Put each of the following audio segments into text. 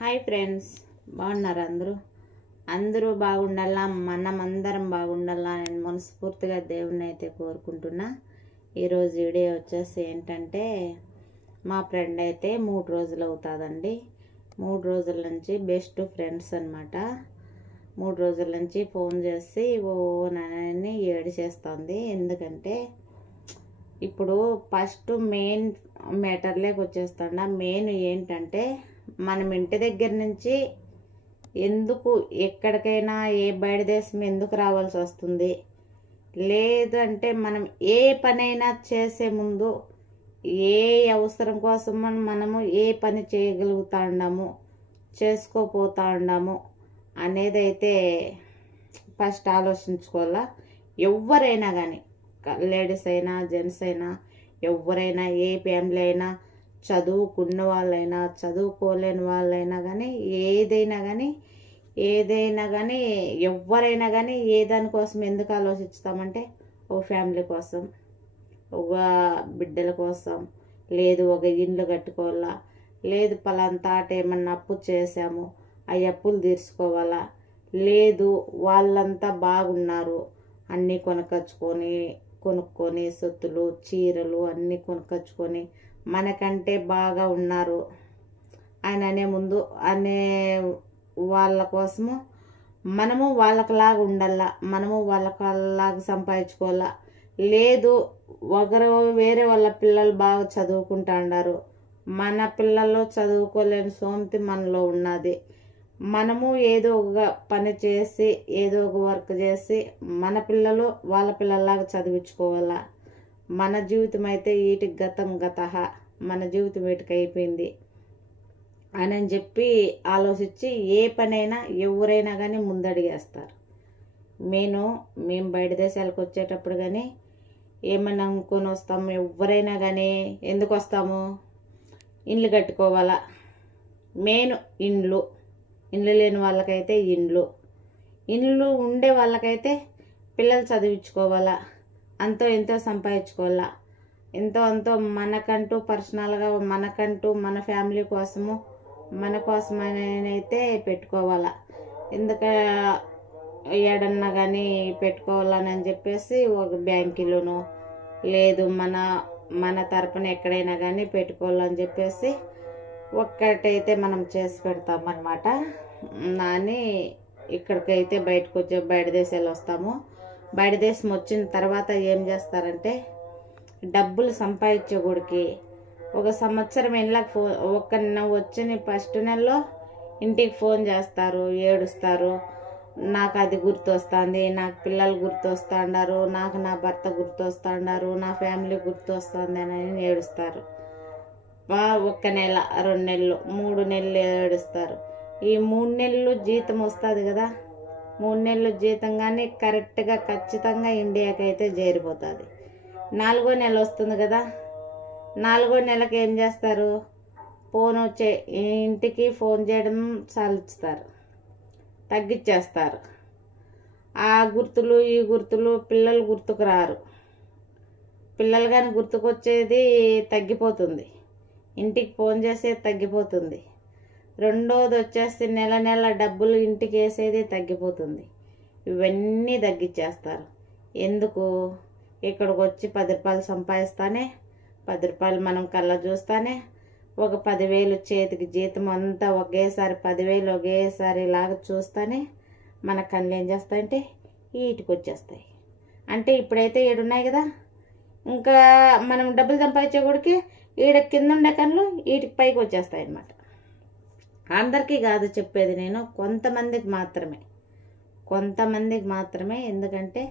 Hi friends, బాగున్నారా? అందరూ బాగుండాలా, మనమందరం బాగుండాలా నేను మనస్ఫూర్తిగా దేవుణ్ణి అయితే కోరుకుంటున్నా. ఈరోజు వీడియో వచ్చేసి ఏంటంటే, మా ఫ్రెండ్ అయితే 3 రోజులు అవుతుందండి. 3 రోజుల నుంచి బెస్ట్ ఫ్రెండ్స్ అనమాట. 3 రోజుల నుంచి ఫోన్ చేసి ఓ నాన్నని ఏడిచేస్తుంది. ఎందుకంటే ఇప్పుడు ఫస్ట్ మెయిన్ మ్యాటర్లోకి వచ్చేస్తాడా. మెయిన్ ఏంటంటే, మనం ఇంటి దగ్గర నుంచి ఎందుకు ఎక్కడికైనా ఏ బయట దేశం ఎందుకు రావాల్సి వస్తుంది, లేదంటే మనం ఏ పనైనా చేసే ముందు ఏ అవసరం కోసం మనము ఏ పని చేయగలుగుతాండాము, చేసుకోపోతాండాము అనేది అయితే ఫస్ట్ ఆలోచించుకోవాలా. ఎవరైనా కానీ, లేడీస్ అయినా జెంట్స్ అయినా, ఎవరైనా ఏ ఫ్యామిలీ అయినా, చదువుకున్న వాళ్ళైనా చదువుకోలేని వాళ్ళైనా కానీ, ఏదైనా కానీ ఎవరైనా కానీ ఏ దానికోసం ఎందుకు ఆలోచిస్తామంటే, ఒక ఫ్యామిలీ కోసం, ఒక బిడ్డల కోసం, లేదు ఒక ఇల్లు కట్టుకోవాలా, లేదు పలాంతా ఏమన్నా అప్పు చేసాము ఆ అప్పులు తీర్చుకోవాలా, లేదు వాళ్ళంతా బాగున్నారు అన్నీ కొనుక్కొని సొత్తులు చీరలు అన్నీ కొనుక్కొచ్చుకొని మనకంటే బాగా ఉన్నారు అని అనే వాళ్ళ కోసము మనము వాళ్ళకలాగా ఉండాలా, మనము వాళ్ళకలాగా సంపాదించుకోవాలా. లేదు వేరే వాళ్ళ పిల్లలు బాగా చదువుకుంటా ఉన్నారు, మన పిల్లలు చదువుకోలేని సోమతి మనలో ఉన్నది. మనము ఏదో ఒక పని చేసి ఏదో ఒక వర్క్ చేసి మన పిల్లలు వాళ్ళ పిల్లల్లాగా చదివించుకోవాలా. మన జీవితం అయితే వీటికి మన జీవితం వీటికి అయిపోయింది అని చెప్పి ఆలోచించి ఏ పనైనా ఎవరైనా కానీ ముందడిగేస్తారు. మేము బయట దేశాలకు వచ్చేటప్పుడు కానీ ఏమన్నా అమ్ముకొని వస్తాము. ఎవరైనా కానీ ఎందుకు వస్తాము, ఇండ్లు కట్టుకోవాలా. మెయిన్ ఇండ్లు లేని వాళ్ళకైతే ఇండ్లు ఉండే వాళ్ళకైతే పిల్లలు చదివించుకోవాలా, అంతో ఎంతో సంపాదించుకోవాలా. అంతో మనకంటూ పర్సనల్గా మనకంటూ మన ఫ్యామిలీ కోసము మన కోసమైతే పెట్టుకోవాలా. ఏడన్నా కానీ పెట్టుకోవాలని చెప్పేసి ఒక బ్యాంకులోనో లేదు మన తరపున ఎక్కడైనా కానీ పెట్టుకోవాలని చెప్పేసి ఒక్కటైతే మనం చేసి పెడతామన్నమాట. అని ఇక్కడికైతే బయట దేశాలు వస్తాము. బయట దేశం వచ్చిన తర్వాత ఏం చేస్తారంటే, డబ్బులు సంపాదించేవాడికి ఒక సంవత్సరం వచ్చిన ఫస్ట్ నెలలో ఇంటికి ఫోన్ చేస్తారు, ఏడుస్తారు. నాకు అది గుర్తొస్తుంది, నాకు పిల్లలు గుర్తొస్తున్నారు, నాకు నా భర్త గుర్తొస్తున్నారు, నా ఫ్యామిలీ గుర్తొస్తుంది అని ఏడుస్తారు. 1 నెల 2 నెలలు 3 నెలలు ఏడుస్తారు. ఈ 3 నెలలు జీతం వస్తుంది కదా, 3 నెలలు జీతం కానీ కరెక్ట్గా ఖచ్చితంగా ఇండియాకి అయితే చేరిపోతుంది. 4వ నెల వస్తుంది కదా, 4వ నెలకి ఏం చేస్తారు, ఇంటికి ఫోన్ చేయడం చాలిస్తారు, తగ్గించేస్తారు. ఆ గుర్తులు ఈ గుర్తులు పిల్లలు గుర్తుకు రారు. పిల్లలు కానీ గుర్తుకొచ్చేది తగ్గిపోతుంది, ఇంటికి ఫోన్ చేసేది తగ్గిపోతుంది. రెండోది వచ్చేసి నెల డబ్బులు ఇంటికి వేసేది తగ్గిపోతుంది. ఇవన్నీ తగ్గించేస్తారు. ఎందుకు, ఇక్కడికి వచ్చి 10 రూపాయలు సంపాదిస్తానే, 10 రూపాయలు మనం కళ్ళ చూస్తానే, ఒక 10,000 చేతికి జీతం అంతా ఒకేసారి 10,000 ఒకేసారి ఇలాగ చూస్తానే మన కళ్ళు ఏం చేస్తాయంటే వీటికి వచ్చేస్తాయి. అంటే ఇప్పుడైతే ఏడున్నాయి కదా, ఇంకా మనం డబ్బులు సంపాదించేవాడికి ఈడ కింద ఉండే కళ్ళు వీటికి పైకి వచ్చేస్తాయి అన్నమాట. అందరికీ కాదు చెప్పేది, నేను కొంతమందికి మాత్రమే. ఎందుకంటే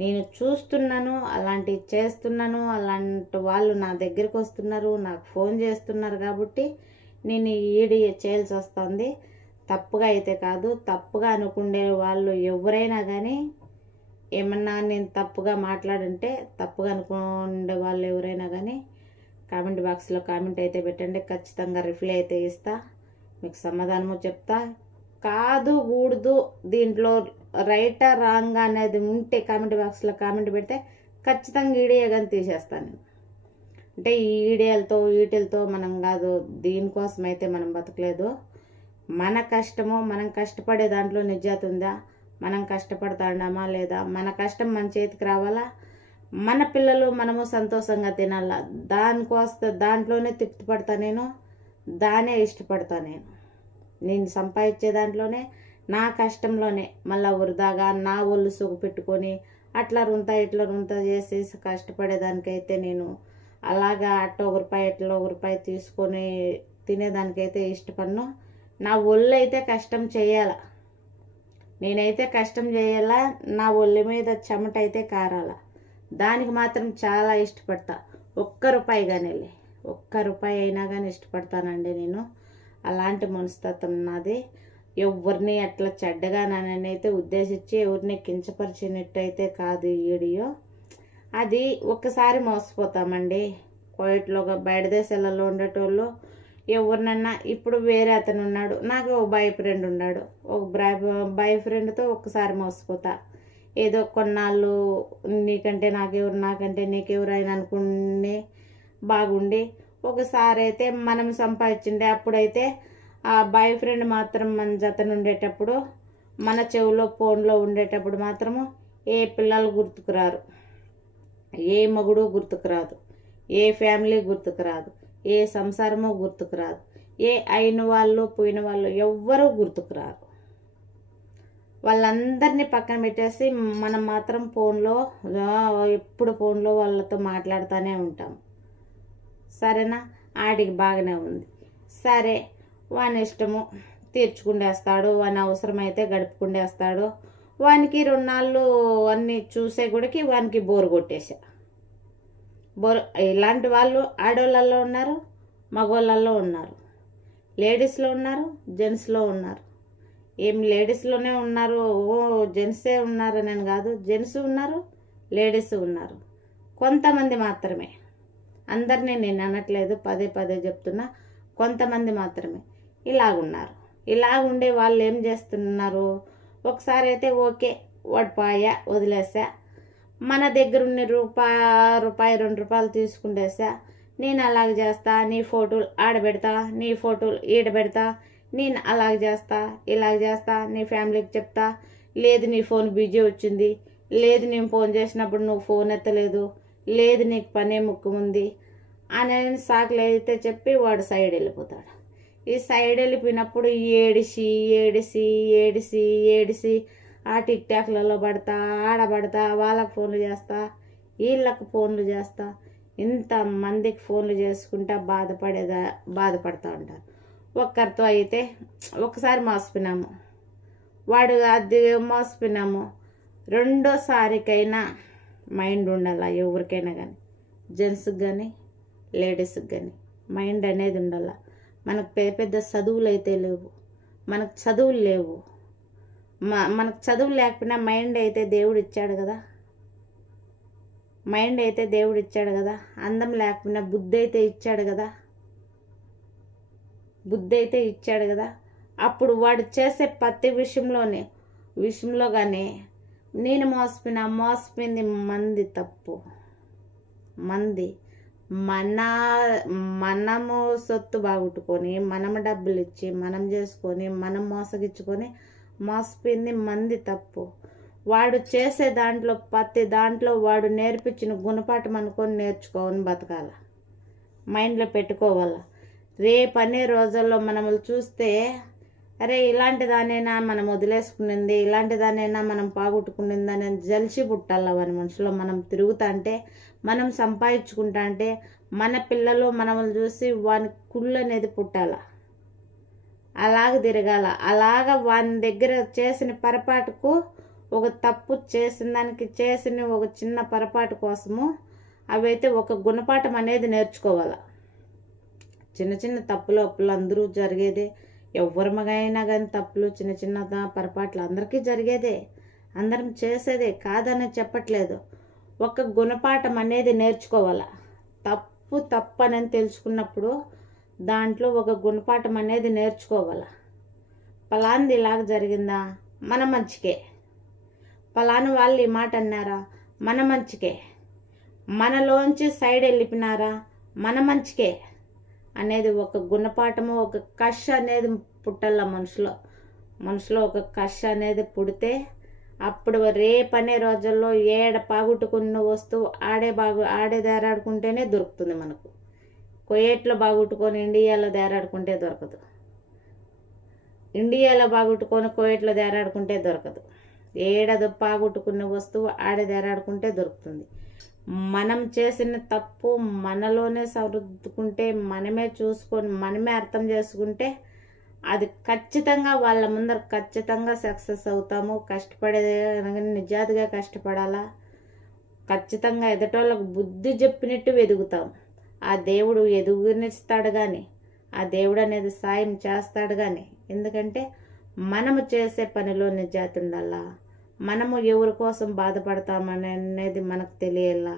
నేను చూస్తున్నాను, అలాంటివి చేస్తున్నాను, అలాంటి వాళ్ళు నా దగ్గరికి వస్తున్నారు, నాకు ఫోన్ చేస్తున్నారు కాబట్టి నేను చేయాల్సి వస్తుంది. తప్పుగా అయితే కాదు. తప్పుగా అనుకునే వాళ్ళు ఎవరైనా కానీ, ఏమన్నా నేను తప్పుగా మాట్లాడుంటే, తప్పుగా అనుకునే వాళ్ళు ఎవరైనా కానీ కామెంట్ బాక్స్లో కామెంట్ అయితే పెట్టండి. ఖచ్చితంగా రిప్లై అయితే ఇస్తా, మీకు సమాధానము చెప్తా. కాదు కూడదు దీంట్లో రైటా రాంగ్ అనేది ఉంటే కామెంట్ బాక్స్లో కామెంట్ పెడితే ఖచ్చితంగా వీడియో కానీ తీసేస్తాను. అంటే ఈ వీడియోలతో వీటిలతో మనం కాదు, దీనికోసం అయితే మనం బతకలేదు. మన కష్టము, మనం కష్టపడే దాంట్లో నిజాత ఉందా, మనం కష్టపడతాడామా లేదా, మన కష్టం మన చేతికి రావాలా, మన పిల్లలు మనము సంతోషంగా తినాలా, దాంట్లోనే తృప్తి పడతా, దానే ఇష్టపడతా. నేను సంపాదించే దాంట్లోనే, నా కష్టంలోనే, మళ్ళీ వృధాగా నా ఒళ్ళు సుఖ పెట్టుకొని అట్లా ఇట్లా రుంతా చేసేసి కష్టపడేదానికైతే నేను అలాగా అట్లా ఒక రూపాయి ఎట్లా ఒక రూపాయి తీసుకొని తినేదానికైతే ఇష్టపడను. నా ఒళ్ళు అయితే కష్టం చేయాల, నేనైతే కష్టం చేయాలా, నా ఒళ్ళు మీద చెమట అయితే కారాల, దానికి మాత్రం చాలా ఇష్టపడతా. ఒక్క రూపాయి కానీ ఒక్క రూపాయి అయినా కానీ ఇష్టపడతానండి నేను. అలాంటి మనస్తత్వం నాది. ఎవరిని అట్లా చెడ్డగా నేనైతే ఉద్దేశించి ఎవరిని కించపరిచినట్టయితే కాదు ఈ వీడియో. అది ఒక్కసారి మోసపోతామండి. కోయట్లోగా బయట దేశాలలో ఉండేటోళ్ళు ఎవరినన్నా, ఇప్పుడు వేరే అతను ఉన్నాడు, నాకు ఒక బాయ్ ఫ్రెండ్ ఉన్నాడు, ఒక బాయ్ ఫ్రెండ్తో ఒక్కసారి మోసపోతా. ఏదో కొన్నాళ్ళు నీకంటే నాకెవరు, నాకంటే నీకెవరు అని అనుకునే బాగుండి, ఒకసారి అయితే మనం సంపాదించిండే అప్పుడైతే ఆ బాయ్ ఫ్రెండ్ మాత్రం మన జతను ఉండేటప్పుడు, మన చెవులో ఫోన్లో ఉండేటప్పుడు మాత్రము ఏ పిల్లలు గుర్తుకురారు, ఏ మగుడు గుర్తుకురాదు, ఏ ఫ్యామిలీ గుర్తుకురాదు, ఏ సంసారము గుర్తుకురాదు, ఏ అయిన వాళ్ళు పోయిన వాళ్ళు ఎవ్వరూ గుర్తుకురారు. వాళ్ళందరినీ పక్కన పెట్టేసి మనం మాత్రం ఫోన్లో ఎప్పుడు ఫోన్లో వాళ్ళతో మాట్లాడుతూనే ఉంటాం. సరేనా, ఆడికి బాగానే ఉంది. సరే, వాని ఇష్టము, తీర్చుకుండేస్తాడు, వాని అవసరమైతే గడుపుకుండేస్తాడు. వానికి 2 నాళ్ళు అన్నీ చూసే గుడికి వానికి బోరు కొట్టేసా. ఇలాంటి వాళ్ళు ఆడవాళ్ళల్లో ఉన్నారు, మగవాళ్ళల్లో ఉన్నారు, లేడీస్లో ఉన్నారు, జెంట్స్లో ఉన్నారు. ఏం లేడీస్లోనే ఉన్నారు, జెంట్సే ఉన్నారు అని కాదు, జెంట్స్ ఉన్నారు, లేడీస్ ఉన్నారు, కొంతమంది మాత్రమే. అందరినీ నేను అనట్లేదు, పదే పదే చెప్తున్నా, కొంతమంది మాత్రమే ఇలాగున్నారు. ఇలాగుండే వాళ్ళు ఏం చేస్తున్నారు, ఒకసారి అయితే ఓకే వాడిపాయ వదిలేసా, మన దగ్గర ఉన్న రూపాయి 2 రూపాయలు తీసుకుంటేసా, నేను అలాగ చేస్తా, నీ ఫోటోలు ఆడబెడతా, నీ ఫోటోలు ఈడబెడతా, నేను అలాగ చేస్తా, ఇలాగ చేస్తా, నీ ఫ్యామిలీకి చెప్తా, లేదు నీ ఫోన్ బిజీ వచ్చింది, లేదు నేను ఫోన్ చేసినప్పుడు నువ్వు ఫోన్ ఎత్తలేదు, లేదు నీకు పనే ముక్కు ఉంది అని సాకులు అయితే చెప్పి వాడు సైడ్ వెళ్ళిపోతాడు. ఈ సైడ్ వెళ్ళిపోయినప్పుడు ఏడిసి ఏడిసి ఏడిసి ఏడిసి ఆ టిక్ టాక్లలో పడతా, ఆడబడతా, వాళ్ళకు ఫోన్లు చేస్తా, వీళ్ళకు ఫోన్లు చేస్తా, ఇంతమందికి ఫోన్లు చేసుకుంటా బాధపడతా ఉంటారు. ఒక్కరితో అయితే ఒకసారి మోసపోయినాము, వాడు అది మోసపోయినాము, రెండోసారికైనా మైండ్ ఉండాలి ఎవరికైనా కానీ, జెంట్స్కి కానీ లేడీస్కి కానీ మైండ్ అనేది ఉండాలి. మనకు పెద్ద చదువులు అయితే లేవు, మనకు చదువులు లేవు, మనకు చదువు లేకపోయినా మైండ్ అయితే దేవుడు ఇచ్చాడు కదా, మైండ్ అయితే దేవుడు ఇచ్చాడు కదా, అందం లేకపోయినా బుద్ధి అయితే ఇచ్చాడు కదా, బుద్ధి అయితే ఇచ్చాడు కదా. అప్పుడు వాడు చేసే ప్రతి విషయంలో కానీ నేను మోసపోయింది మంది తప్పు, మంది మనము సొత్తు బాగుట్టుకొని, మనము డబ్బులు ఇచ్చి మనం చేసుకొని, మనం మోసగిచ్చుకొని మోసపోయింది మంది తప్పు. వాడు చేసే దాంట్లో ప్రతి దాంట్లో వాడు నేర్పించిన గుణపాఠం అనుకొని నేర్చుకోని బతకాల, మైండ్లో పెట్టుకోవాల. రేపనే రోజుల్లో మనము చూస్తే అరే ఇలాంటి దానైనా మనం వదిలేసుకునింది, ఇలాంటి దానైనా మనం పోగొట్టుకునింది అని జలిసి పుట్టాల వాని మనసులో. మనం తిరుగుతా అంటే, మనం సంపాదించుకుంటా అంటే మన పిల్లలు మనల్ని చూసి వాని కుళ్ళు అనేది పుట్టాల, అలాగ తిరగాల. అలాగ వాని దగ్గర చేసిన పొరపాటుకు, ఒక తప్పు చేసిన దానికి చేసిన ఒక చిన్న పొరపాటు కోసము అవైతే ఒక గుణపాఠం అనేది నేర్చుకోవాలి. చిన్న చిన్న తప్పులు అందరూ జరిగేదే, ఎవరి మగైనా కానీ తప్పులు చిన్న చిన్న పొరపాట్లు అందరికీ జరిగేదే, అందరం చేసేదే, కాదని చెప్పట్లేదు. ఒక గుణపాఠం అనేది నేర్చుకోవాలి. తప్పు అని తెలుసుకున్నప్పుడు దాంట్లో ఒక గుణపాఠం అనేది నేర్చుకోవాలి. పలాంది ఇలాగ జరిగిందా, మన మంచికే, పలానా వాళ్ళు ఈ మాట అన్నారా, మన మంచికే, మనలోంచి సైడ్ వెళ్ళిపోయినారా, మన మంచికే అనేది ఒక గుణపాఠము, ఒక కష అనేది పుట్టల్ల మనసులో ఒక కష అనేది పుడితే అప్పుడు రేపనే రోజుల్లో ఏడ పాగుట్టుకున్న వస్తువు ఆడే దేరాడుకుంటేనే దొరుకుతుంది మనకు. కువైట్లో బాగుట్టుకొని ఇండియాలో దేరాడుకుంటే దొరకదు, ఇండియాలో బాగుట్టుకొని కువైట్లో దేరాడుకుంటే దొరకదు. ఏడదు పాగుట్టుకున్న వస్తువు ఆడే దేరాడుకుంటే దొరుకుతుంది. మనం చేసిన తప్పు మనలోనే సవృద్దుకుంటే, మనమే చూసుకొని మనమే అర్థం చేసుకుంటే అది ఖచ్చితంగా వాళ్ళ ముందర ఖచ్చితంగా సక్సెస్ అవుతాము. నిజాతిగా కష్టపడాలా, ఖచ్చితంగా ఎదుటోళ్ళకు బుద్ధి చెప్పినట్టు ఎదుగుతాం. ఆ దేవుడు ఎదుగునిస్తాడు కానీ, ఆ దేవుడు అనేది సాయం చేస్తాడు కానీ. ఎందుకంటే మనము చేసే పనిలో నిజాతి ఉండాలా, మనము ఎవరి కోసం బాధపడతామనేది మనకు తెలియాలా,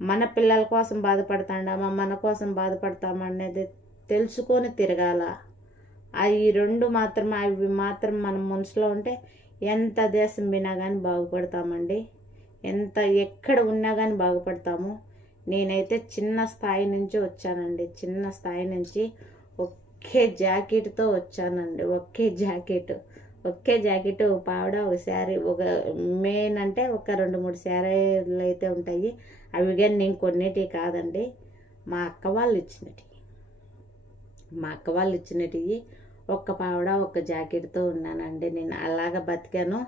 మన పిల్లల కోసం బాధపడతాడామా మన కోసం బాధపడతామనేది తెలుసుకొని తిరగాల. అవి రెండు అవి మాత్రం మన మనసులో ఉంటే ఎంత దేశం వినా కానీ బాగుపడతామండి, ఎక్కడ ఉన్నా కానీ బాగుపడతాము. నేనైతే చిన్న స్థాయి నుంచి వచ్చానండి, చిన్న స్థాయి నుంచి ఒకే జాకెట్తో వచ్చానండి. ఒకే జాకెట్ ఒక పావడ, ఒక శారీ, ఒక మెయిన్ అంటే ఒక 2-3 శారీలు అయితే ఉంటాయి. అవి కానీ నేను కొన్నిటివి కాదండి, మా అక్క వాళ్ళు ఇచ్చినటివి. ఒక్క పావడ ఒక జాకెట్తో ఉన్నానండి. నేను అలాగ బతికాను,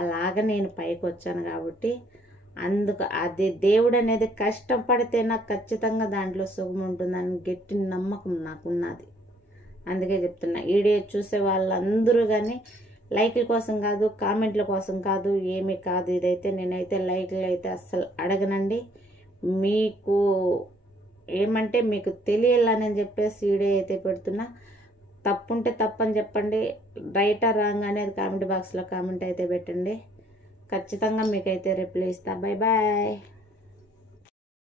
అలాగ నేను పైకి వచ్చాను. కాబట్టి అది దేవుడు అనేది కష్టపడితే నాకు ఖచ్చితంగా దాంట్లో సుఖం ఉంటుందని గట్టి నమ్మకం నాకున్నది. అందుకే చెప్తున్నా, వీడియో చూసే వాళ్ళందరూ కానీ లైక్ల కోసం కాదు, కామెంట్ల కోసం కాదు, ఏమీ కాదు. ఇదైతే నేనైతే లైక్లు అయితే అస్సలు అడగనండి. మీకు ఏమంటే మీకు తెలియాలని చెప్పేసి వీడియో అయితే పెడుతున్నా. తప్పుంటే తప్పని చెప్పండి, రైటా రాంగ్ అనేది కామెంట్ బాక్స్లో కామెంట్ అయితే పెట్టండి. ఖచ్చితంగా మీకైతే రిప్లై ఇస్తా. Bye bye.